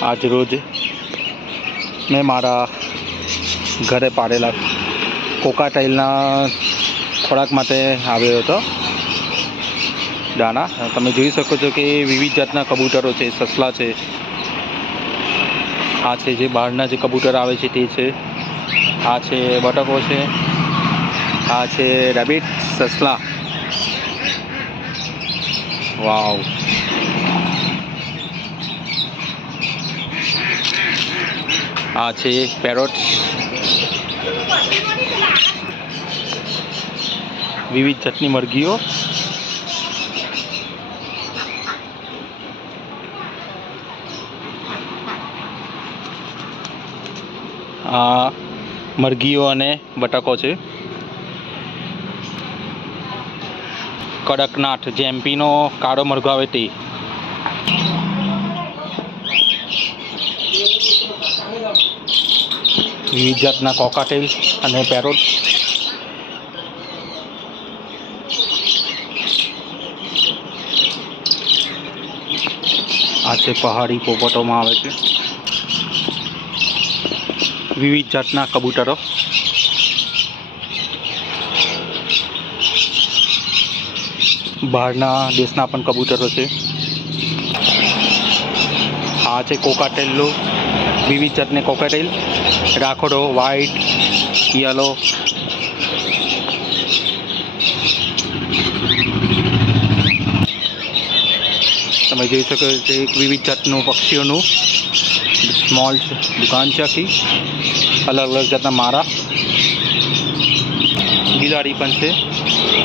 આજ રોજ મેં મારા ઘરે પાડેલા કોકા ટાઈલના ખોરાક માટે આવ્યો હતો. દાણા તમે જોઈ શકો છો કે વિવિધ જાતના કબૂતરો છે, સસલા છે. આ છે જે બહારના જે કબૂતર આવે છે તે છે. આ છે બટકો છે. આ છે રેબિટ સસલા. વાવ. આ છે પેરોટ વિવિધ જાતની મરઘીઓ આ મરઘીઓ અને બટાકો છે। કડકનાથ જે એમપીનો કાળો મરઘો આવે તે। વિવિધ જાતના કોકાટેલ અને પેરોટ. આ છે પહાડી પોપટોમાં આવે છે. વિવિધ જાતના કબૂતરો. બહારના દેશના પણ કબૂતરો છે. આ છે કોકાટેલ્લો વિવિધ જાતને કોકાટેલ રાખોડો વ્હાઈટ યલો તમે જોઈ શકો છો એક વિવિધ જાતનું પક્ષીઓનું સ્મોલ દુકાન છે આખી, અલગ અલગ જાતના મારા. બિલાડી પણ છે.